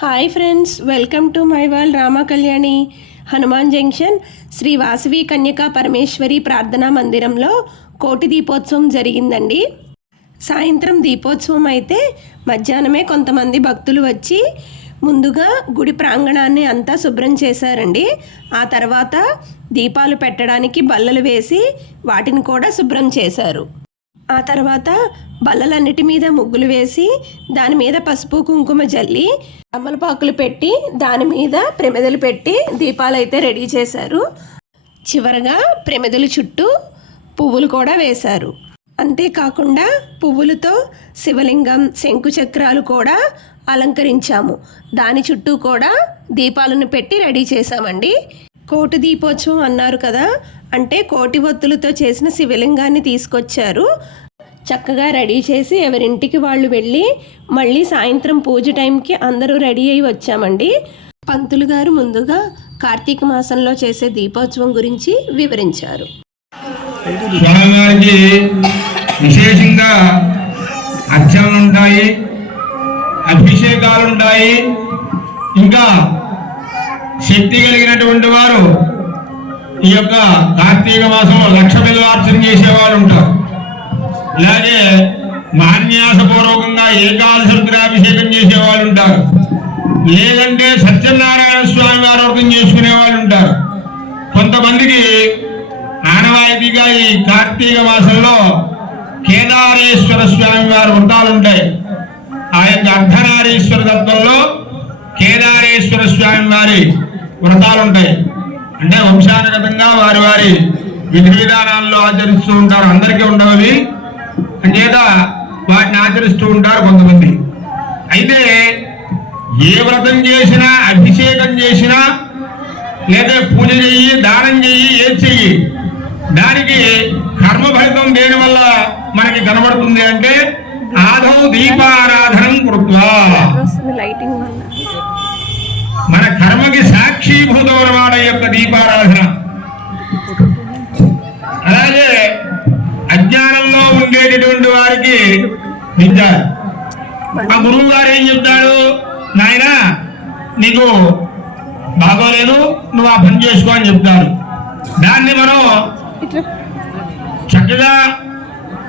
Hi friends, welcome to my world Rama Kalyani. Hanuman junction Shri Vasavi Kanyaka Parameshwari ప్రార్థనా మందిరంలో కోటి దీపోత్సవం జరిగిందండి. సాయంత్రం దీపోత్సవం అయితే మధ్యాహ్నమే కొంతమంది భక్తులు వచ్చి ముందుగా గుడి ప్రాంగణాన్ని అంతా శుభ్రం చేశారండి. ఆ తర్వాత దీపాలు పెట్టడానికి బల్లలు వేసి వాటిని కూడా శుభ్రం చేశారు. ఆ తర్వాత బల్లలన్నిటి మీద ముగ్గులు వేసి దాని మీద పసుపు కుంకుమ జల్లి తమలపాకులు పెట్టి దాని మీద ప్రమిదలు పెట్టి దీపాలు అయితే రెడీ చేశారు. చివరగా ప్రమిదల చుట్టూ పువ్వులు కూడా వేశారు. అంతేకాకుండా పువ్వులతో శివలింగం, శంకుచక్రాలు కూడా అలంకరించాము. దాని చుట్టూ కూడా దీపాలను పెట్టి రెడీ చేశామండి. కోటి దీపోత్సవం అన్నారు కదా, అంటే కోటి ఒత్తులతో చేసిన శివలింగాన్ని తీసుకొచ్చారు. చక్కగా రెడీ చేసి ఎవరింటికి వాళ్ళు వెళ్ళి మళ్ళీ సాయంత్రం పూజ టైంకి అందరూ రెడీ అయ్యి వచ్చామండి. పంతులు గారు ముందుగా కార్తీక మాసంలో చేసే దీపోత్సవం గురించి వివరించారు. స్వామివారికి విశేషంగా అర్చనలు ఉంటాయి, అభిషేకాలు ఉంటాయి. ఇంకా శక్తి కలిగినటువంటి వారు ఈ యొక్క కార్తీక మాసంలో లక్ష బిల్వార్చన చేసేవాళ్ళు ఉంటారు. అలాగే మాన్యాసపూర్వకంగా ఏకాదశి రుద్రాభిషేకం చేసేవాళ్ళు ఉంటారు. లేదంటే సత్యనారాయణ స్వామి వారి వ్రతం చేసుకునే వాళ్ళు ఉంటారు. కొంతమందికి ఆనవాయితీగా ఈ కార్తీక మాసంలో కేదారేశ్వర స్వామి వారి వ్రతాలు ఉంటాయి. ఆ యొక్క అర్ధనారీశ్వర తత్వంలో కేదారేశ్వర స్వామి వారి వ్రతాలు ఉంటాయి. అంటే వంశానుగతంగా వారి వారి విధి విధానాల్లో ఆచరిస్తూ ఉంటారు. అందరికీ ఉండవి అంచేత వాటిని ఆచరిస్తూ ఉంటారు కొంతమంది. అయితే ఏ వ్రతం చేసినా, అభిషేకం చేసినా, లేదా పూజ చెయ్యి, దానం చెయ్యి, ఏది చెయ్యి, దానికి కర్మ ఫలితం దేని వల్ల మనకి కనబడుతుంది అంటే ఆదౌ దీపారాధనం కృత్వా, మన కర్మకి సాక్షీభూతమైన యొక్క దీపారాధన. అలాగే అజ్ఞానంలో ఉండేటటువంటి వారికి విద్య. ఆ గురువు గారు ఏం చెప్తాడు, నాయన నీకు బాగోలేదు, నువ్వు ఆ పని చేసుకో అని చెప్తారు. దాన్ని మనం చక్కగా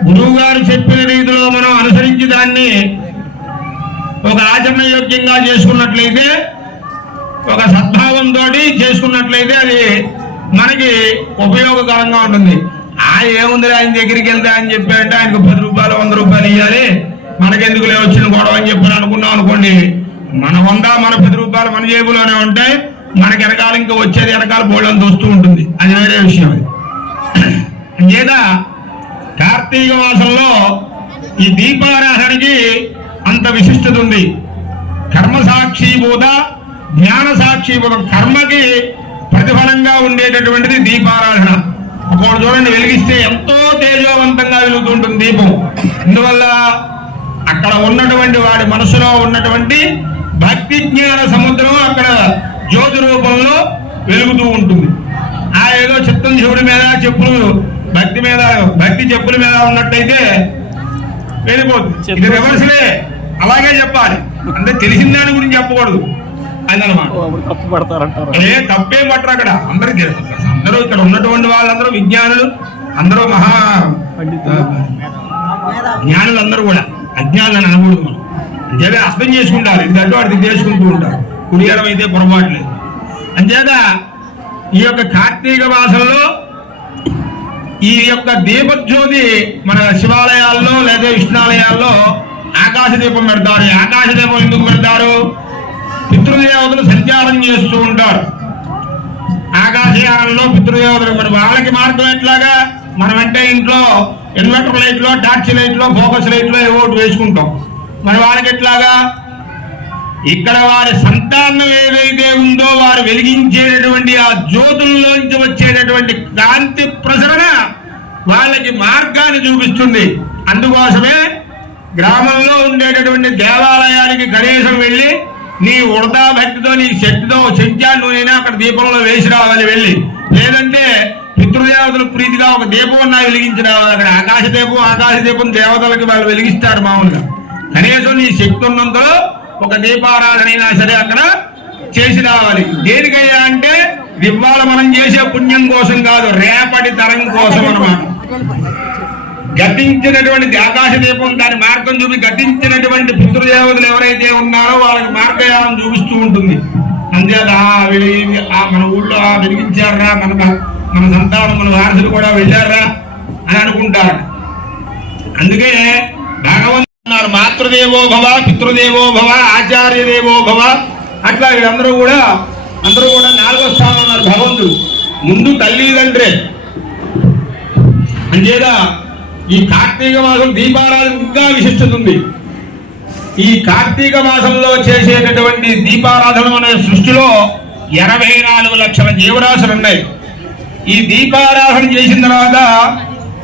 గురువు గారు చెప్పిన రీతిలో మనం అనుసరించి దాన్ని ఒక ఆచరణ యోగ్యంగా చేసుకున్నట్లయితే, ఒక సద్భావంతో చేసుకున్నట్లయితే అది మనకి ఉపయోగకరంగా ఉంటుంది. ఏముంది ఆయన దగ్గరికి వెళ్తే అని చెప్పారంటే ఆయనకు 10 రూపాయలు 100 రూపాయలు ఇవ్వాలి, మనకెందుకు వచ్చిన గొడవ అని చెప్పి అనుకున్నాం అనుకోండి, మన 100 మన 10 రూపాయలు మన జేబులోనే ఉంటాయి. మనకి వెనకాల ఇంకా వచ్చేది వెనకాల బోళ్ళంత వస్తూ ఉంటుంది. అది వేరే విషయం. అది లేదా కార్తీక మాసంలో ఈ దీపారాధనకి అంత విశిష్టత ఉంది. కర్మ సాక్షిభూత, జ్ఞాన సాక్షిభూత. కర్మకి ప్రతిఫలంగా ఉండేటటువంటిది దీపారాధన. ఒకటి చూడండి, వెలిగిస్తే ఎంతో తేజోవంతంగా వెలుగుతుంటుంది దీపం. అందువల్ల అక్కడ ఉన్నటువంటి వాడి మనసులో ఉన్నటువంటి భక్తి జ్ఞాన సముద్రం అక్కడ జ్యోతి రూపంలో వెలుగుతూ ఉంటుంది. ఆ ఏదో చిత్తం శివుడి మీద, చెప్పులు భక్తి మీద, భక్తి చెప్పుల మీద ఉన్నట్టయితే వెళ్ళిపోతుంది. ఇది రివర్స్లే, అలాగే చెప్పాలి. అంటే తెలిసిన దాని గురించి చెప్పకూడదు అదనమాట. తప్పేం పట్టరు అక్కడ. అందరికీ అందరూ ఇక్కడ ఉన్నటువంటి వాళ్ళందరూ విజ్ఞానులు, అందరూ మహా జ్ఞానులు, అందరూ కూడా అజ్ఞానులను అనకూడదు. మనం అంచేత అర్థం చేసుకుంటారు. ఇది అడ్డు వాడికి చేసుకుంటూ ఉంటారు. కుడియడం అయితే పొరపాట్లేదు. అంచేత ఈ యొక్క కార్తీక మాసంలో ఈ యొక్క దీపజ్యోతి మన శివాలయాల్లో లేదా విష్ణాలయాల్లో ఆకాశ దీపం పెడతారు. ఆకాశ దీపం ఎందుకు పెడతారు? పితృదేవతలు సంచారం చేస్తూ ఉంటారు. ఆకాశయానంలో పితృదేవతలు మరి వాళ్ళకి మార్గం ఎట్లాగా? మనం అంటే ఇంట్లో ఇన్వర్టర్ లైట్లో, టార్చ్ లైట్లో, ఫోకస్ లైట్లో ఏవోటి వేసుకుంటాం. మరి వాళ్ళకి ఎట్లాగా? ఇక్కడ వారి సంతానం ఏదైతే ఉందో వారు వెలిగించేటటువంటి ఆ జ్యోతుల్లోంచి వచ్చేటటువంటి కాంతి ప్రసరణ వాళ్ళకి మార్గాన్ని చూపిస్తుంది. అందుకోసమే గ్రామంలో ఉండేటటువంటి దేవాలయానికి కనీసం వెళ్ళి నీ ఉడతా భక్తితో, నీ శక్తితో చెంచా నూనెనా అక్కడ దీపంలో వేసి రావాలి వెళ్ళి. లేదంటే పితృదేవతలు ప్రీతిగా ఒక దీపం ఉన్నా వెలిగించి రావాలి. అక్కడ ఆకాశ దీపం దేవతలకి వాళ్ళు వెలిగిస్తారు మామూలుగా. కనీసం నీ శక్తి ఉన్నంతలో ఒక దీపారాధన అయినా సరే అక్కడ చేసి రావాలి. దేనికయ్యా అంటే ఇవాళ మనం చేసే పుణ్యం కోసం కాదు, రేపటి తరం కోసం అన్నమాట. గతించినటువంటి ఆకాశ దీపం దాని మార్గం చూపి గతించినటువంటి పితృదేవతలు ఎవరైతే ఉన్నారో వాళ్ళకి మార్గయానం చూపిస్తూ ఉంటుంది. అంతేత మన ఊళ్ళో వెలిగించారా, మన సంతానం మన వారసులు కూడా వెళ్ళారా అని అనుకుంటారు. అందుకే భగవంతుడు మాతృదేవో భవ, పితృదేవో భవ, ఆచార్య దేవో భవ, అట్లా వీళ్ళందరూ కూడా నాలుగో స్థానం ఉన్నారు భగవంతుడు. ముందు తల్లిదండ్రే. అంచేత ఈ కార్తీక మాసం దీపారాధన ఇంకా విశిష్టత ఉంది. ఈ కార్తీక మాసంలో చేసేటటువంటి దీపారాధన అనే సృష్టిలో 84 లక్షల జీవరాశులు ఉన్నాయి. ఈ దీపారాధన చేసిన తర్వాత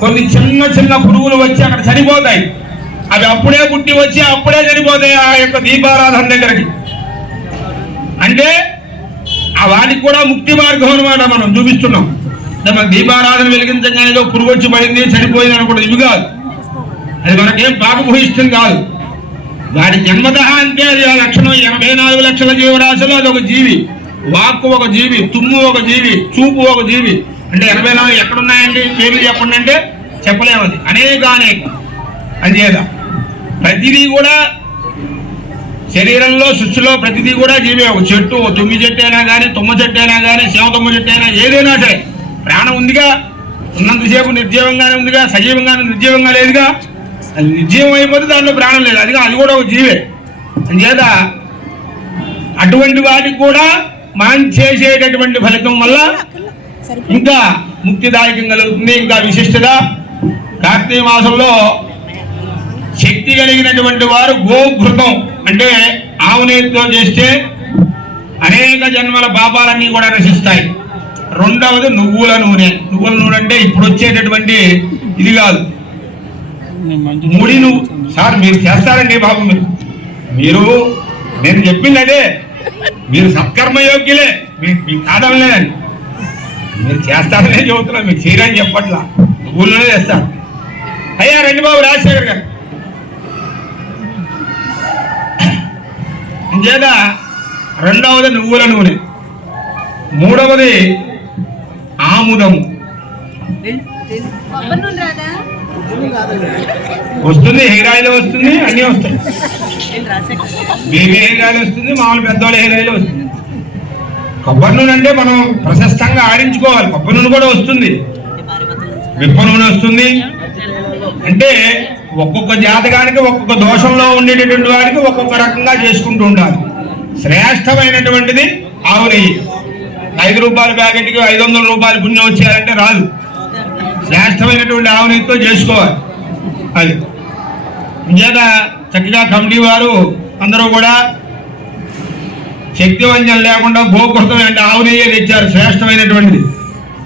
కొన్ని చిన్న చిన్న పురుగులు వచ్చి అక్కడ చనిపోతాయి. అవి అప్పుడే పుట్టి వచ్చి అప్పుడే చనిపోతాయి ఆ యొక్క దీపారాధన దగ్గరికి. అంటే ఆ వాటికి కూడా ముక్తి మార్గం అనమాట మనం చూపిస్తున్నాం. మన దీపారాధన వెలిగించగానే ఏదో పురుగు వచ్చి పడింది చనిపోయింది అనుకోండి, ఇవి కాదు. అది మనకేం పాపభూయిష్టం కాదు. వాడి జన్మత అంటే అది ఆ లక్షణం. 84 లక్షల జీవరాశులు అది ఒక జీవి. వాక్కు ఒక జీవి, తుమ్ము ఒక జీవి, చూపు ఒక జీవి. అంటే 84 ఎక్కడున్నాయండి పేర్లు చెప్పండి అంటే చెప్పలేము. అది అనేక అంచేత ప్రతిదీ కూడా శరీరంలో సృష్టిలో ప్రతిదీ కూడా జీవే. ఒక చెట్టు, తుమ్మి చెట్టు అయినా కానీ, తుమ్మ చెట్టు అయినా కానీ, సేవ తుమ్మ చెట్టు అయినా ఏదైనా సరే ప్రాణం ఉందిగా. ఉన్నంతసేపు నిర్జీవంగానే ఉందిగా, సజీవంగానే నిర్జీవంగా లేదుగా. అది నిర్జీవం అయిపోతే దానిలో ప్రాణం లేదు. అది కూడా ఒక జీవే. అంచేత అటువంటి వాటికి కూడా మనం చేసేటటువంటి ఫలితం వల్ల ఇంకా ముక్తిదాయకం కలుగుతుంది. ఇంకా విశిష్టత కార్తీక మాసంలో శక్తి కలిగినటువంటి వారు గోఘృతం అంటే ఆవు నేతితో చేస్తే అనేక జన్మల పాపాలన్నీ కూడా నశిస్తాయి. రెండవది నువ్వుల నూనె. నువ్వుల నూనె అంటే ఇప్పుడు వచ్చేటటువంటి ఇది కాదు, ముడి నువ్వు. సార్ మీరు చేస్తారండి బాబు, మీరు నేను చెప్పింది అదే. మీరు సత్కర్మయోగ్యులే, మీకు కాదనలేదండి. మీరు చేస్తారనే చెబుతున్నా, మీకు చేయరని చెప్పట్లా. నువ్వులనే చేస్తారు. అయ్యా రండి బాబు రాజశేఖర్ గారు. అంచేత రెండవది నువ్వుల నూనె, మూడవది ఆముదము. వస్తుంది, హెయిర్ ఆయిల్ వస్తుంది, అన్నీ వస్తాయి. బేబీ హెయిర్ ఆయిల్ వస్తుంది, మామూలు పెద్దవాళ్ళ హెయిర్ ఆయిల్ వస్తుంది. కొబ్బరి నూనె అంటే మనం ప్రశస్తంగా ఆడించుకోవాలి. కొబ్బరి నూనె కూడా వస్తుంది, విప్ప నూనె వస్తుంది. అంటే ఒక్కొక్క జాతకానికి ఒక్కొక్క దోషంలో ఉండేటటువంటి వాడికి ఒక్కొక్క రకంగా చేసుకుంటూ ఉండాలి. శ్రేష్టమైనటువంటిది ఆవు నెయ్యి. 5 రూపాయల ప్యాకెట్కి 500 రూపాయలు పుణ్యం వచ్చేయాలంటే రాదు. శ్రేష్టమైనటువంటి ఆవు నెయ్యితో చేసుకోవాలి. అది ఇంకేత చక్కగా కమిటీ వారు అందరూ కూడా శక్తివంచన లేకుండా గోకృతం అంటే ఆవు నెయ్యే తెచ్చారు. శ్రేష్టమైనటువంటిది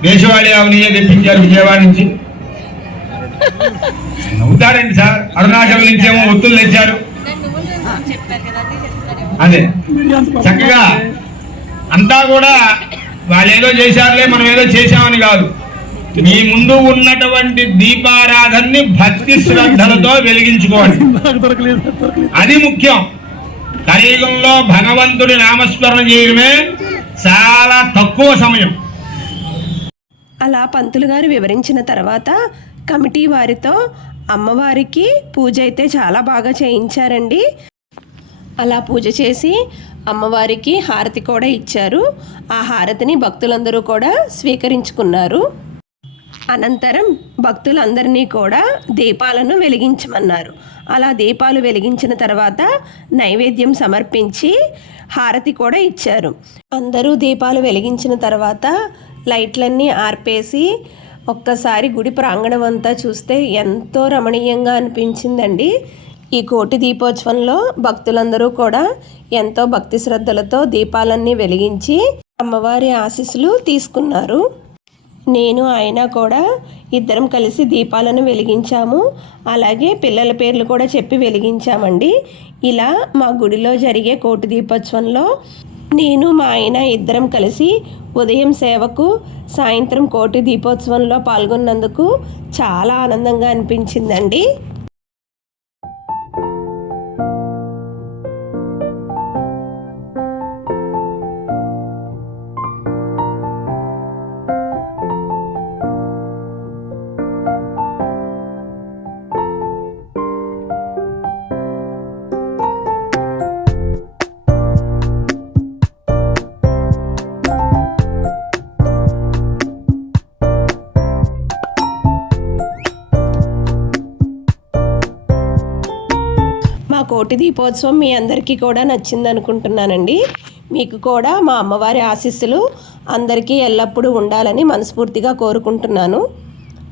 దేశవాళీ ఆవు నెయ్యే తెప్పించారు విజయవాడ నుంచి. నవ్వుతారండి సార్. అరుణాచల్ నుంచేమో ఒత్తులు తెచ్చారు. అదే చక్కగా అంతా కూడా వాళ్ళు ఏదో చేశారులే మనం ఏదో చేశామని కాదు. మీ ముందు ఉన్నటువంటి దీపారాధనని భక్తి శ్రద్ధలతో వెలిగించుకోండి. అది ముఖ్యం. కలియుగంలో భగవంతుడి నామస్మరణ చేయడమే చాలా తక్కువ సమయం. అలా పంతులు గారు వివరించిన తర్వాత కమిటీ వారితో అమ్మవారికి పూజ అయితే చాలా బాగా చేయించారండి. అలా పూజ చేసి అమ్మవారికి హారతి కూడా ఇచ్చారు. ఆ హారతిని భక్తులందరూ కూడా స్వీకరించుకున్నారు. అనంతరం భక్తులందరినీ కూడా దీపాలను వెలిగించమన్నారు. అలా దీపాలు వెలిగించిన తర్వాత నైవేద్యం సమర్పించి హారతి కూడా ఇచ్చారు. అందరూ దీపాలు వెలిగించిన తర్వాత లైట్లన్నీ ఆర్పేసి ఒక్కసారి గుడి ప్రాంగణం అంతా చూస్తే ఎంతో రమణీయంగా అనిపించిందండి. ఈ కోటి దీపోత్సవంలో భక్తులందరూ కూడా ఎంతో భక్తి శ్రద్ధలతో దీపాలన్నీ వెలిగించి అమ్మవారి ఆశీస్సులు తీసుకున్నారు. నేను ఆయన కూడా ఇద్దరం కలిసి దీపాలను వెలిగించాము. అలాగే పిల్లల పేర్లు కూడా చెప్పి వెలిగించామండి. ఇలా మా గుడిలో జరిగే కోటి దీపోత్సవంలో నేను మా ఆయన ఇద్దరం కలిసి ఉదయం సేవకు సాయంత్రం కోటి దీపోత్సవంలో పాల్గొన్నందుకు చాలా ఆనందంగా అనిపించిందండి. కోటి దీపోత్సవం మీ అందరికీ కూడా నచ్చింది అనుకుంటున్నానండి. మీకు కూడా మా అమ్మవారి ఆశీస్సులు అందరికీ ఎల్లప్పుడూ ఉండాలని మనస్ఫూర్తిగా కోరుకుంటున్నాను.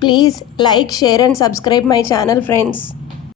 Please like, share and subscribe my channel friends.